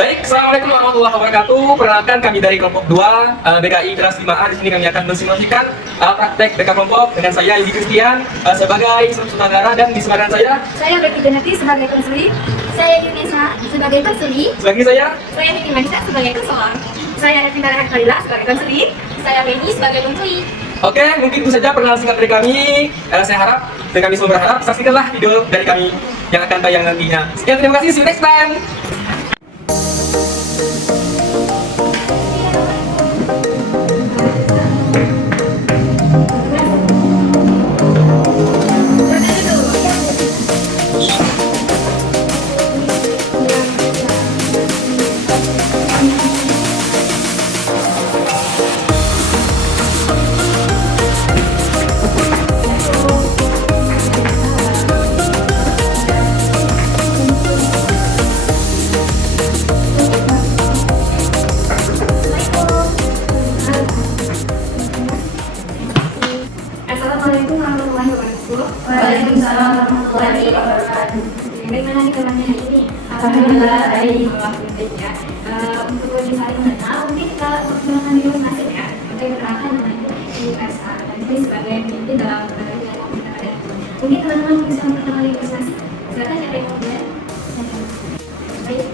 Baik, Assalamualaikum warahmatullahi wabarakatuh. Perkenalkan kami dari kelompok 2 BKI kelas 5A. Di sini kami akan mensimulasikan praktek BK kelompok dengan saya Yudi Kristian sebagai sutradara, dan di sebelah saya Becky Janati sebagai konsuli. Saya Yunesa sebagai konsuli. sebagai saya Niki Manisa sebagai konselor. Saya Evita Rehakalila sebagai konsuli. Saya Beni sebagai konsuli. Oke, mungkin itu saja perkenalan singkat dari kami. Saya harap dan kami semua berharap saksikanlah video dari kami yang akan tayang nantinya. Sekian, terima kasih, see you next time. Assalamualaikum warahmatullahi wabarakatuh. Waalaikumsalam warahmatullahi wabarakatuh. Bagaimana nih kabarnya hari ini? Alhamdulillah baik. Ya. Untuk lebih saling mengenal, mungkin kita perkenalkan dulu masing ya. Kita perkenalkan namanya USA. Jadi sebagai pemimpin dalam bidang komputer. Mungkin teman-teman bisa memperkenalkan diri masing. Silakan siapa yang mau mulai? Baik,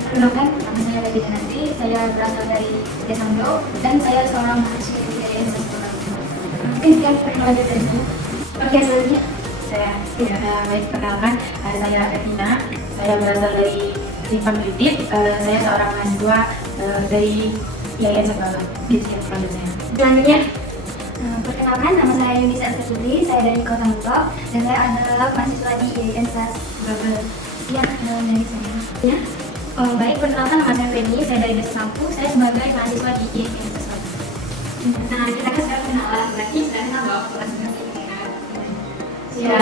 perkenalkan nama saya Becky Janati. Saya berasal dari Desa Mdo dan saya seorang mahasiswa dari SMA. Mungkin sekian perkenalan dari saya. Oke, selanjutnya saya baik, perkenalkan saya Evina. Saya berasal dari Simpang Bidit. Saya seorang mahasiswa dari IAIN Sekolah. Gitu ya selanjutnya. Selanjutnya perkenalkan nama saya Yunisa Putri. Saya dari Kota Mdo dan saya adalah mahasiswa di IAIN Babel. Ya, dari saya. Ya. Oh, baik, perkenalkan nama saya Feni. Saya dari Desa Sampu. Saya sebagai mahasiswa di IAIN Sekolah. Nah, kita kan sekarang kenalan lagi, kita kenal bahwa kelas ini kan. Ya,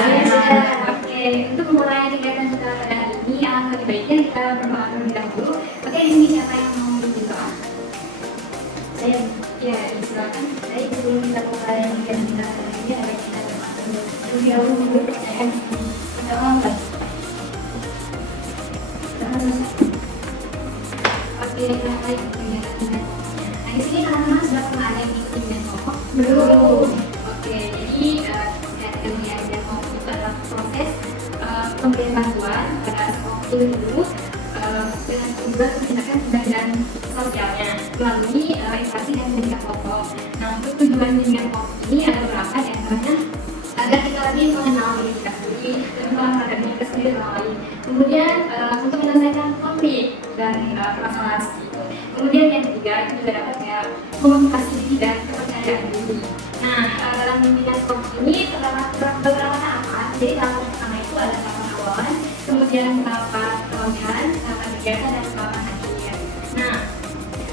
oke. Untuk memulai kegiatan kita pada hari ini, lebih baiknya kita berdoa terlebih dahulu. Oke, di sini siapa yang mau berdoa? Saya, ya, silakan. Baik, sebelum kita mulai kegiatan kita pada hari ini, ada kita berdoa terlebih dahulu. Saya berdoa baik. Oke, baik. Di sini teman-teman sudah pernah ada yang bikin demo? Belum. Oke, jadi yang demo itu adalah proses pemberian bantuan pada sekolah dulu dengan tujuan tindakan pembelajaran sosialnya melalui inflasi dan pendidikan pokok. Nah, untuk tujuan pendidikan pokok ini ada beberapa, di antaranya agar kita lebih mengenal diri kita sendiri dan terhadap diri kita sendiri dan lain. Kemudian untuk menyelesaikan konflik dan permasalahan seperti itu. Kemudian yang ketiga itu juga dapat memotivasi diri dan kepercayaan diri. Nah, dalam pembinaan kelompok ini terdapat beberapa tahapan. Jadi tahapan pertama itu ada tahapan awalan, kemudian tahapan pelatihan, tahapan kegiatan, dan tahapan akhir. Nah,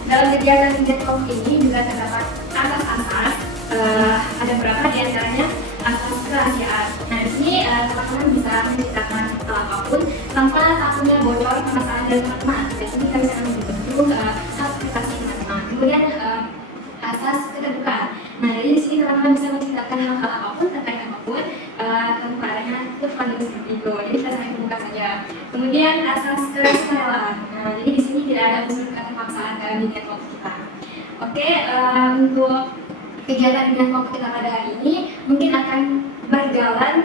dalam kegiatan pembinaan kelompok ini juga terdapat asas-asas. Ada beberapa di antaranya asas kerahasiaan. Nah, di sini teman-teman bisa menceritakan hal apapun tanpa takutnya bocor permasalahan dari teman-teman. Di sini kami akan membentuk aplikasi teman-teman. Kemudian asas keterbukaan. Nah, jadi di sini teman-teman bisa menceritakan hal apapun terkait apapun tanpa adanya pandemi seperti itu. Jadi kita saling terbuka saja. Kemudian asas kesukaraan. Nah, jadi di sini tidak ada unsur keterpaksaan dalam dunia kelompok kita. Oke, untuk kegiatan dengan kelompok kita pada hari ini mungkin akan berjalan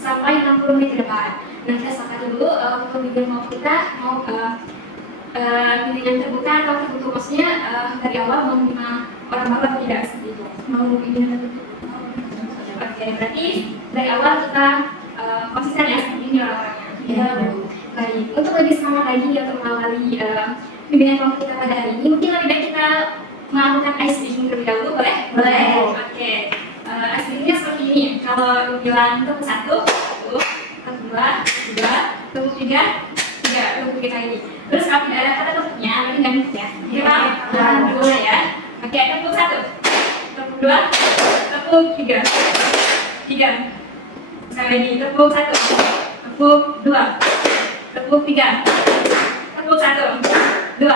sampai 60 menit ke depan. Nah, kita sepakat dulu untuk bimbingan kelompok kita mau bimbingan terbuka atau tertutup, maksudnya dari awal mau menerima orang baru atau tidak seperti itu. Mau bimbingan tertutup. Oke, berarti dari awal kita konsisten ya seperti ini orang-orangnya. Ya, baik. Untuk lebih semangat lagi untuk mengawali bimbingan kelompok kita pada hari ini, mungkin lebih baik kita melakukan ice breaking terlebih dahulu, boleh? Boleh. Oke. Ice breakingnya seperti ini. Kalau bilang tepuk 1, tepuk 2, 2, tepuk 3, 3, tepuk 3 kali. Terus kalau tidak ada kata tepuknya, berarti nggak ikut ya. Kita mulai ya. Oke, tepuk 1, tepuk 2, tepuk 3, 3. Sekali lagi, tepuk 1, tepuk 2, tepuk 3, tepuk 1, 2.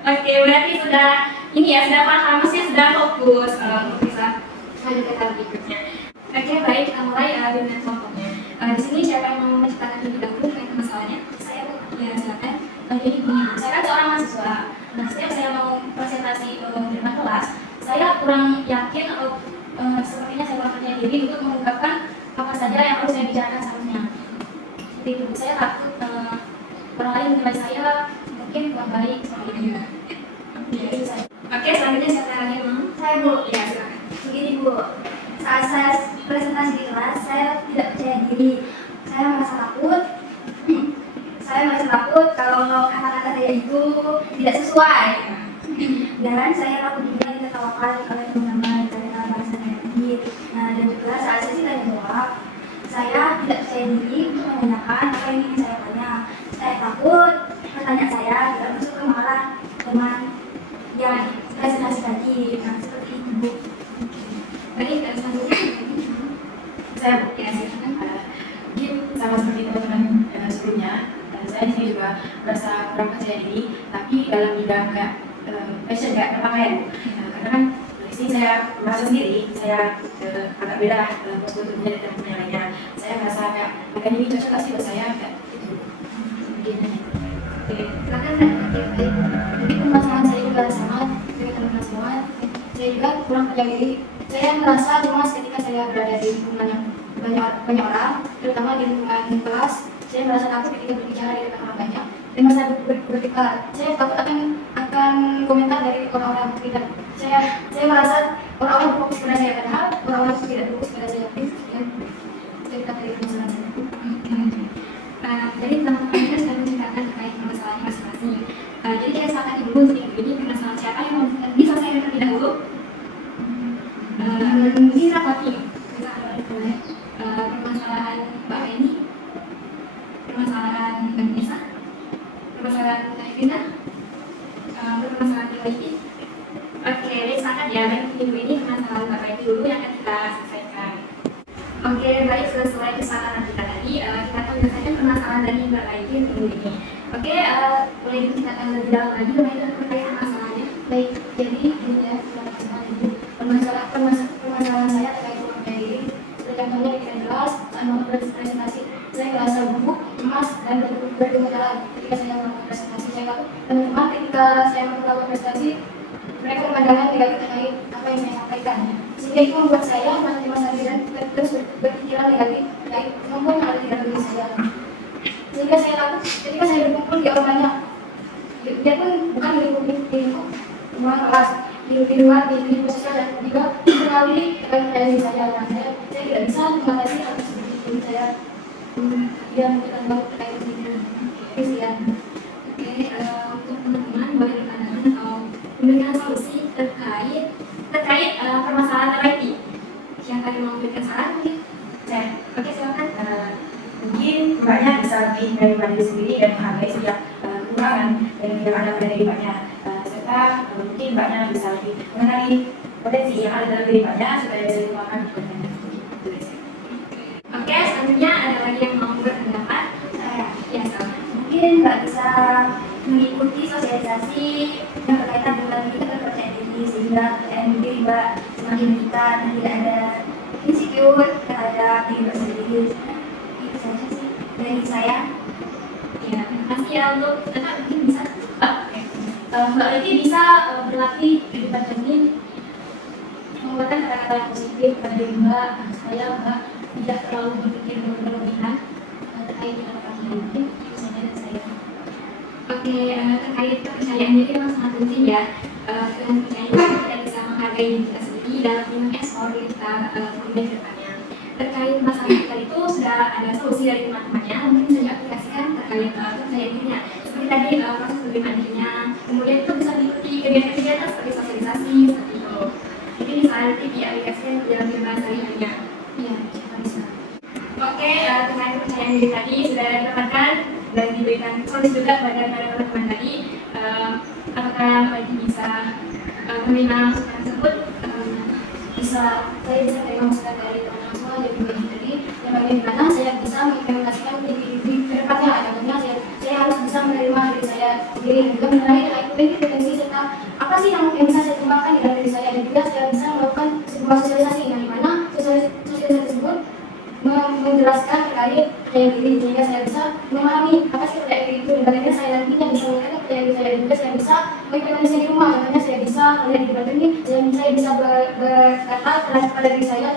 Oke, berarti sudah ini ya, sudah paham, maksudnya sudah fokus untuk bisa lanjut ke tahap berikutnya. Oke, baik, kita mulai dengan kelompoknya. Di sini siapa yang mau menceritakan lebih dahulu tentang masalahnya? Saya, Bu. Ya, silakan. jadi gini, saya kan seorang mahasiswa. Nah, setiap saya mau presentasi di depan kelas, saya kurang yakin atau sepertinya saya kurang percaya diri untuk mengungkapkan apa saja yang harus saya bicarakan seharusnya. Seperti itu, saya takut orang lain menilai saya mungkin kurang baik seperti itu. Ya, itu saya. Oke, selanjutnya siapa lagi, Saya, Bu. Ya, silakan. Begini, Bu. Saat saya presentasi di kelas, saya tidak percaya diri. Saya merasa takut. Saya merasa takut kalau kata-kata saya itu tidak sesuai. Dan saya takut juga ditertawakan oleh teman-teman karena bahasa saya tadi. Nah, dan juga saat sesi tanya jawab, saya tidak percaya diri untuk menanyakan apa yang ingin saya tanya. Saya takut pertanyaan saya tidak masuk ke malah teman yang presentasi tadi. Nah, seperti itu, Bu. Baik, selanjutnya Saya ya silakan. Mungkin sama seperti teman-teman sebelumnya, saya di sini juga merasa kurang percaya diri, tapi dalam bidang fashion berpakaian. Karena kan di sini saya merasa sendiri, saya agak beda posturnya dari teman-teman yang lainnya. Saya merasa kayak bagian ini cocok nggak sih buat saya kayak gitu. silakan. Jadi permasalahan saya juga sama dengan teman-teman semua. Saya juga kurang percaya diri. Saya merasa cemas ketika saya berada di lingkungan yang banyak orang, terutama di lingkungan kelas. Saya merasa takut ketika berbicara di depan orang banyak dan merasa berdekat. Saya takut akan komentar dari orang-orang tidak. Saya merasa orang-orang berfokus pada saya, padahal orang-orang itu tidak berfokus pada saya. Ya, cerita dari permasalahan saya. Jadi teman-teman kita sudah menceritakan terkait permasalahan masing-masing. Jadi saya sepakat dulu ini permasalahan siapa yang mau diselesaikan terlebih dahulu. Bisa kami boleh permasalahan Mbak ini, permasalahan Mbak Nisa, permasalahan Mbak Vina, permasalahan Mbak Iti. Oke, sepakat ya, minggu ini permasalahan Mbak Iti dulu yang akan kita selesaikan. Oke, baik, sesuai kesepakatan kita tadi, kita akan menyelesaikan permasalahan dari Mbak Iti minggu ini. Oke, boleh diceritakan lebih dalam lagi terkait masalahnya. Baik, jadi ini ya, permasalahan saya terkait kurang percaya diri. Contohnya tidak jelas saat mau presentasi, saya merasa gugup, cemas, dan bergejala ketika saya melakukan presentasi. Saya takut teman-teman ketika saya melakukan presentasi, mereka memandangkan negatif terkait apa yang saya sampaikan. Sehingga itu membuat saya masih cemas dan terus berpikiran negatif terkait kemampuan yang ada di dalam diri saya. Sehingga saya takut ketika saya berkumpul di orang banyak, dia pun bukan di lingkup ruang kelas, di luar, di lingkup sosial, dan juga mengalami diri saya. Saya tidak bisa mengatasi hal seperti itu. Saya yang terlalu terkait dengan kesian. Oke, untuk teman-teman boleh berpandangan atau memberikan solusi terkait permasalahan IT. Siapa yang mau memberikan saran mungkin? Saya Oke, silakan. mungkin mbaknya bisa lebih dari diri sendiri dan menghargai setiap kekurangan yang ada pada diri mbaknya, serta mungkin mbaknya bisa lebih mengenali potensi yang ada dalam diri mbaknya supaya bisa dikembangkan di kedepannya. Oke, selanjutnya ada lagi yang mau berpendapat? Ya, Mungkin Mbak bisa mengikuti sosialisasi yang berkaitan dengan kita percaya diri sehingga kepercayaan diri Mbak semakin meningkat dan tidak ada insecure terhadap diri Mbak sendiri. Itu saja sih dari saya. Ya, terima kasih ya untuk Kakak mungkin bisa. Mbak Leti bisa berlatih di depan cermin menggunakan kata-kata yang positif pada diri Mbak supaya Mbak tidak terlalu berpikir berlebihan terkait dengan apa yang mungkin itu saja dari saya. Oke, terkait kepercayaan diri memang sangat penting ya. Dengan kepercayaan diri kita bisa menghargai diri kita sendiri dalam mengekspor diri kita kemudian ke depannya. Terkait masalah kita itu sudah ada solusi dari teman-temannya, mungkin bisa diaplikasikan terkait kepercayaan dirinya. Seperti tadi proses penerimaan dirinya, kemudian itu bisa diikuti kegiatan-kegiatan seperti sosialisasi seperti itu. Mungkin bisa nanti diaplikasikan ke dalam kehidupan sehari-harinya. Iya, bisa. Oke, terkait kepercayaan diri tadi sudah didapatkan dan diberikan solusi juga kepada teman-teman tadi. Apakah lagi bisa menerima masukan tersebut? Saya bisa terima masukan dari teman-teman semua jadi begini tadi. Yang bagaimana saya bisa mengimplementasikan diri ke depannya. Contohnya saya harus bisa menerima diri saya sendiri dan juga mengenali terkait potensi serta apa sih yang bisa saya kembangkan di dalam diri saya, dan juga saya bisa melakukan sebuah sosialisasi yang dimana sosialisasi tersebut menjelaskan terkait percaya diri sehingga saya bisa memahami apa sih percaya diri itu dan bagaimana saya nantinya bisa saya bisa mengimplementasikan di rumah. Contohnya saya bisa melihat di depan ini, saya bisa berkata pada diri saya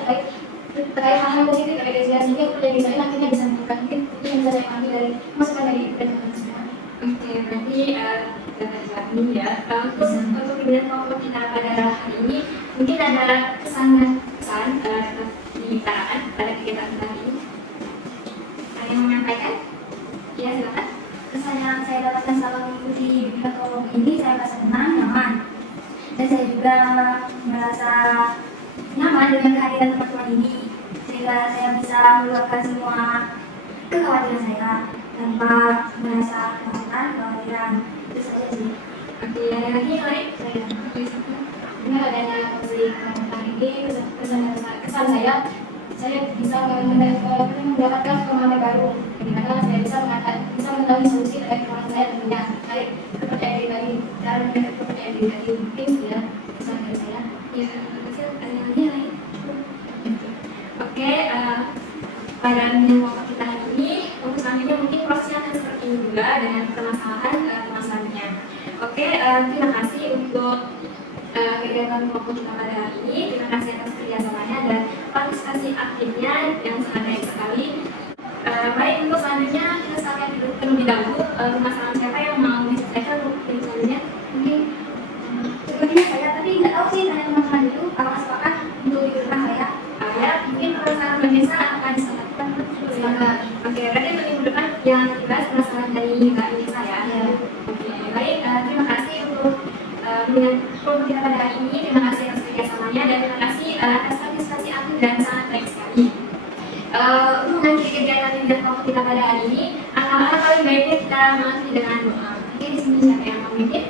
terkait hal-hal positif terkait diri saya, sehingga diri saya nantinya bisa menentukan. Mungkin itu yang bisa saya ambil dari masukan dari teman-teman semua. Oke, berarti ini ya. Untuk pembinaan kelompok kita pada hari ini, mungkin ada kesan diutarakan pada kegiatan kita hari ini. Ada yang menyampaikan? Ya, silakan. Kesan yang saya dapatkan selama mengikuti bimbingan kelompok ini, saya merasa tenang, nyaman. Dan saya juga merasa nyaman dengan kehadiran teman-teman ini, sehingga saya bisa meluapkan semua kekhawatiran saya tanpa merasa ketakutan, kekhawatiran. Itu saja sih. Oke, ada lagi yang lain? Dengan adanya musik hari ini, kesan saya bisa mendapatkan pemahaman baru, di mana saya bisa mengetahui solusi terkait permasalahan saya tentunya, terkait kepercayaan diri tadi, cara menjaga kepercayaan diri tadi, mungkin ya kesan dari saya. Ya, terima kasih. Ada yang lagi yang lain? Oke, pada pembinaan kelompok kita hari ini, untuk selanjutnya mungkin prosesnya akan seperti ini juga dengan permasalahannya. Oke, terima kasih untuk kegiatan kelompok kita pada hari ini. Terima kasih atas kerjasamanya dan partisipasi aktifnya yang sangat baik sekali. Baik, untuk selanjutnya kita silakan duduk terlebih dahulu. Permasalahan siapa yang mau diselesaikan untuk yang selanjutnya? Mungkin sebenarnya saya, tapi nggak tahu sih tanya teman-teman dulu apakah sepakat untuk diberikan saya. Ya, mungkin permasalahan Vanessa akan disampaikan. Silakan. Oke, berarti untuk minggu depan yang dibahas permasalahan dari Mbak Vanessa ya. Oke, baik. Terima kasih untuk dengan kelompok kita pada hari ini. Terima kasih atas kerjasamanya dan terima kasih atas partisipasi aktif dan sangat baik sekali. Untuk mengakhiri kegiatan dan kelompok kita pada hari ini, alangkah paling baiknya kita mengakhiri dengan doa. Oke, di sini siapa yang mau memimpin?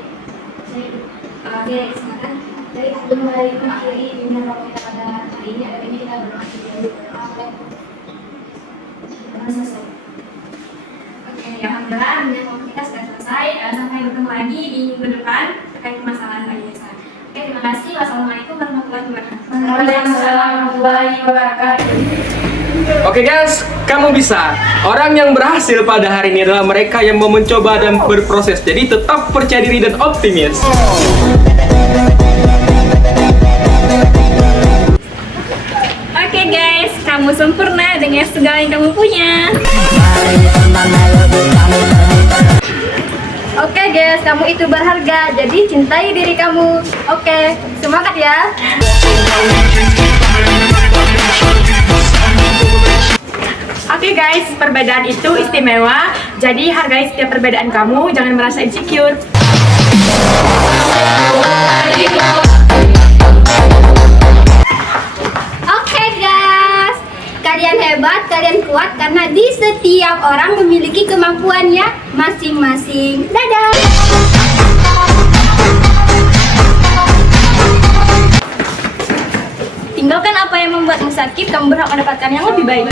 Oke, silakan. Jadi sebelum mengakhiri bimbingan kelompok kita pada hari ini, ada ini kita berdoa dulu. Selesai. Oke, alhamdulillah bimbingan kelompok kita sudah selesai. Sampai bertemu lagi di minggu depan terkait permasalahan Vanessa. Oke, terima kasih. Wassalamualaikum warahmatullahi wabarakatuh. Waalaikumsalam warahmatullahi wabarakatuh. Oke guys, kamu bisa. Orang yang berhasil pada hari ini adalah mereka yang mau mencoba dan berproses. Jadi tetap percaya diri dan optimis. Oke guys, kamu sempurna dengan segala yang kamu punya. Oke guys, kamu itu berharga, jadi cintai diri kamu. Oke, semangat ya. Oke guys, perbedaan itu istimewa. Jadi hargai setiap perbedaan kamu, jangan merasa insecure. Oke guys, kalian hebat, kalian kuat karena di setiap orang memiliki kemampuannya masing-masing. Dadah. Tinggalkan apa yang membuatmu sakit, kamu berhak mendapatkan yang lebih baik.